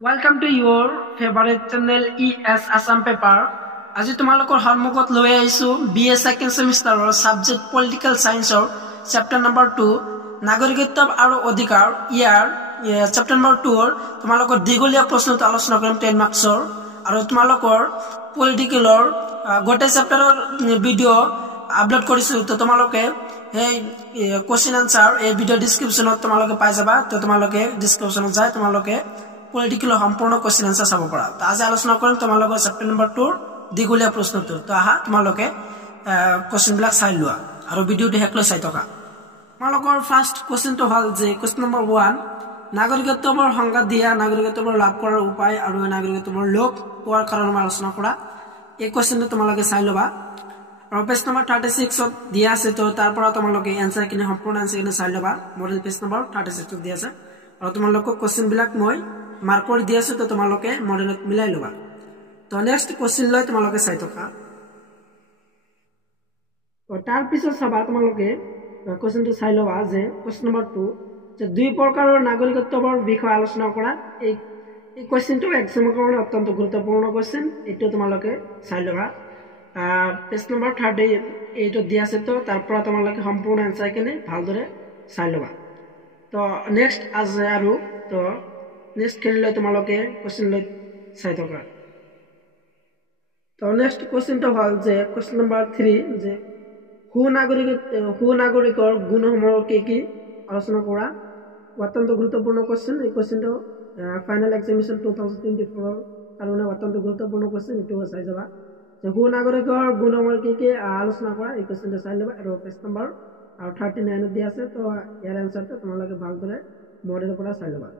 Welcome to your favorite channel ES Assam Paper. আজি তোমালোকৰ সন্মুখত লৈ আহিছো BA second semester subject political science chapter number 2 নাগৰিকত্ব আৰু অধিকাৰ ইয়াৰ chapter number 2 তোমালোকৰ দীঘলীয়া প্ৰশ্নটো আলোচনা কৰিম 10 মাৰ্কছৰ আৰু তোমালোকৰ পলিটিকেলৰ গোটেই চেপ্টাৰৰ ভিডিও আপলোড কৰিছো তো তোমালোকে এই কোশ্চেন আনসাৰ এই ভিডিও ডেসক্ৰিপচনত তোমালোকে পাই যাবা তো তোমালোকে ডেসক্ৰিপচনত যায় তোমালোকে পলিটিকেল সম্পূৰ্ণ কোশ্চেন আনসাৰ চাব পাৰা তো আজি আলোচনা কৰিম তোমালোকৰ চেপ্টাৰ নম্বৰ 2 দীঘলীয়া প্ৰশ্নটো তো আহা তোমালোকে কোশ্চেন বিলাক চাই লোৱা আৰু ভিডিওটো হেকলৈ চাই থকা তোমালোকৰ ফাৰ্স্ট কোশ্চেনটো হল যে কোশ্চেন নম্বৰ 1 নাগৰিকত্বৰ সংজ্ঞা দিয়া নাগৰিকত্বৰ লাভ কৰাৰ উপায় আৰু নাগৰিকত্বৰ লোক পোৱাৰ কাৰণ আলোচনা কৰা এই কোশ্চেনটো তোমালোকে চাই লবা আৰু পেজ নম্বৰ 36 ত দিয়া আছে তো তাৰ পৰা তোমালোকে আনসাৰ কিনে সম্পূৰ্ণ আনসাৰ কিনে চাই লবা মডেল পেজ নম্বৰ 36 ত দিয়া আছে আৰু তোমালোকক কোশ্চেন বিলাক মই মাৰ্ক কৰি দিয়া আছে তো তোমালোকে মডেলত মিলাই লবা তো নেক্সট কোশ্চেন লৈ তোমালোকে চাই থকা তো তাৰ পিছত সবা তোমালোকে কোশ্চেনটো চাই লবা যে কোশ্চেন নম্বৰ 2 যে দুই প্ৰকাৰৰ নাগৰিকত্বৰ বিষয় আলোচনা কৰা এই কোশ্চেনটো এক্সামৰ কাৰণে অত্যন্ত গুৰুত্বপূৰ্ণ কোশ্চেন এটো তোমালোকে চাই লবা পেজ নম্বৰ 38 দিয়া আছে তো তাৰ পৰা তোমালোকে সম্পূৰ্ণ আনসাৰ কিনে ভালদৰে চাই লবা তো নেক্সট আছে আৰু তো নেক্সট খেলিলে তোমালোকে কোশ্চেন লৈ চাই থকা তো নেক্সট কোশ্চেনটো হল যে কোশ্চেন নম্বৰ 3 যে নাগৰিকৰ গুণসমূহ কি আলোচনা কৰা অত্যন্ত গুৰুত্বপূৰ্ণ কোশ্চেন এই কোশ্চেনটো ফাইনাল এক্সামিনেশন 2024 কাৰণে অত্যন্ত গুৰুত্বপূৰ্ণ কোশ্চেন এটো চাই যাবা যে নাগৰিকৰ গুণসমূহ কি আলোচনা কৰা এই কোশ্চেনটো চাই লবা আৰু পেজ নম্বৰ 39 দিয়া আছে তো ইয়াৰ আনসাৰটো তোমালোকে ভালদৰে মডেলৰ পৰা চাই লবা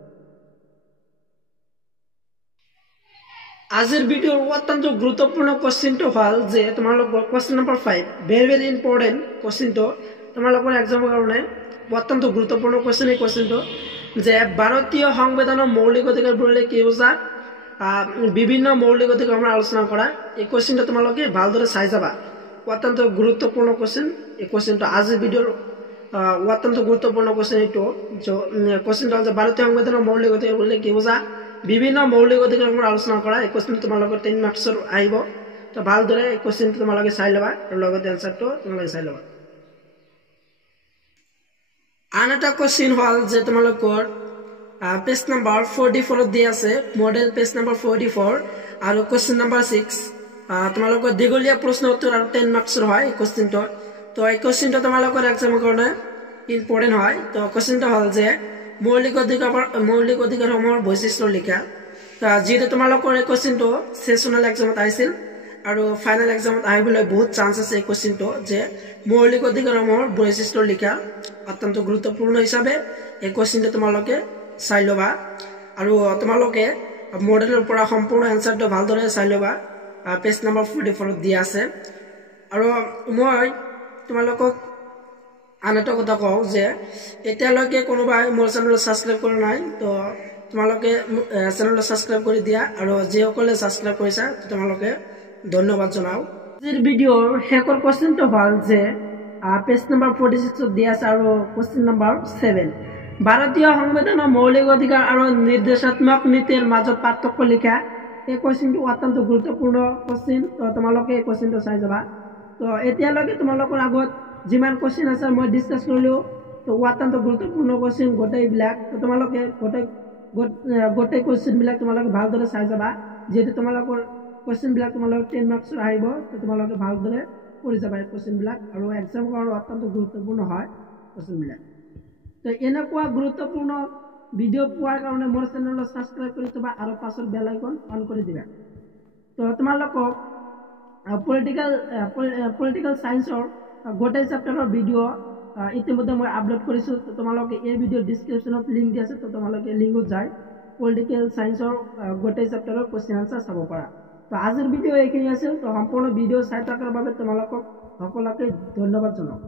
আজিৰ ভিডিওৰ অত্যন্ত গুৰুত্বপূৰ্ণ কোশ্চেনটো হল যে তোমালোকৰ কোশ্চেন নম্বৰ 5 ভেৰি ইম্পৰ্টেন্ট কোশ্চেনটো তোমালোকৰ এক্সামৰ কাৰণে অত্যন্ত গুৰুত্বপূৰ্ণ কোশ্চেন এই কোশ্চেনটো যে ভাৰতীয় সংবিধানৰ মৌলিক অধিকাৰ বুলিলে কি বুজা বিভিন্ন মৌলিক অধিকাৰ আমৰা আলোচনা কৰা এই কোশ্চেনটো তোমালোকে ভালদৰে চাই যাবা অত্যন্ত গুৰুত্বপূৰ্ণ কোশ্চেন এই কোশ্চেনটো আজিৰ ভিডিওৰ অত্যন্ত গুৰুত্বপূৰ্ণ কোশ্চেন এইটো কোশ্চেনটো যে ভাৰতীয় সংবিধানৰ মৌলিক অধিকাৰ বুলিলে কি বুজা বিভিন্ন মৌলিক অধিকাৰ আমৰা আলোচনা কৰা এই কোশ্চেনটো তোমালোকৰ 10 মাৰ্কছৰ আহিব তো ভালদৰে এই কোশ্চেনটো তোমালোকে চাই লবা আৰু লগতে আনসাৰটো তোমালোকে চাই লবা আন এটা কোশ্চেন হল যে তোমালোকৰ পেজ নম্বৰ 44 দিয়া আছে মডেল পেজ নম্বৰ 44 আৰু কোশ্চেন নম্বৰ 6 তোমালোকৰ দীঘলীয়া প্ৰশ্ন উত্তৰ আৰু 10 মাৰ্কছৰ হয় এই কোশ্চেনটো তো এই কোশ্চেনটো তোমালোকৰ এক্সামৰ কাৰণে ইম্পৰ্টেন্ট হয় তো কোশ্চেনটো হল যে মৌলিক অধিকাৰসমূহৰ বৈশিষ্ট্য লিখা যেহেতু তোমালোকৰ এই কোশ্চেনটো সেশনাল এক্সামত আহিছিল আৰু ফাইনাল এক্সামত আহিবলৈ বহুত চান্স আছে এই কোশ্চেনটো যে মৌলিক অধিকাৰসমূহৰ বৈশিষ্ট্য লিখা অত্যন্ত গুৰুত্বপূৰ্ণ হিচাপে এই কোশ্চেনটো তোমালোকে চাই লবা আৰু তোমালোকে মডেলৰ পৰা সম্পূৰ্ণ আনসাৰটো ভালদৰে চাই লবা পেজ নম্বৰ 44 দিয়া আছে আৰু মই তোমালোকক আন এটা কথা কওঁ যে এতিয়ালৈকে কোনোবাই মোৰ চেনেল সাবস্ক্ৰাইব কৰা নাই তো তোমালোকে চেনেল সাবস্ক্ৰাইব কৰি দিয়া আৰু যিসকলে সাবস্ক্ৰাইব কৰিছা তোমালোকে ধন্যবাদ জনাও আজিৰ ভিডিওৰ শেষৰ কোশ্চেনটো হল যে পেজ নম্বৰ 46 দিয়া আছে আৰু কোশ্চেন নম্বৰ 7 ভাৰতীয় সংবিধানৰ মৌলিক অধিকাৰ আৰু নিৰ্দেশাত্মক নীতিৰ মাজত পাৰ্থক্য লিখা এই কোশ্চেনটো অত্যন্ত গুৰুত্বপূৰ্ণ কোশ্চেন তো তোমালোকে এই কোশ্চেনটো চাই যাবা তো এতিয়ালৈকে তোমালোকৰ আগত যিমান কোশ্চেন আছে মই ডিসকাস কৰিলো তো অত্যন্ত গুৰুত্বপূৰ্ণ কোশ্চেন গোটেইবিলাক তো তোমালোকে গোটেই কোশ্চেন বিলাক তোমালোকে ভালদৰে চাই যাবা যেহেতু তোমালোকৰ কোশ্চেন বিলাক তোমালোকৰ 10 মাৰ্কছৰ আহিব তো তোমালোকে ভালদৰে পঢ়ি যাবা এই কোশ্চেন বিলাক আৰু এক্সাম কাৰণে অত্যন্ত গুৰুত্বপূৰ্ণ হয় কোশ্চেন বিলাক তো এনেকুৱা গুৰুত্বপূৰ্ণ ভিডিও পোৱাৰ কাৰণে মোৰ চেনেলটো সাবস্ক্ৰাইব কৰি থবা আৰু পাছৰ বেল আইকন অন কৰি দিবা তো তোমালোকক পলিটিক্যাল সায়েন্সৰ গোটেই চেপ্টাৰৰ ভিডিও ইতিমধ্যে মই আপলোড কৰিছো তো তোমালোকে এই ভিডিও ডেসক্ৰিপচনত লিংক দি আছে তো তোমালোকে লিংকত যায় পলিটিক্যাল সায়েন্সৰ গোটেই চেপ্টাৰৰ কোশ্চেন আনসাৰ চাব পাৰা তো আজিৰ ভিডিও এইখিনি আছিল তো সম্পূৰ্ণ ভিডিও চাই থকাৰ বাবে তোমালোকক সকলোকে ধন্যবাদ জনাও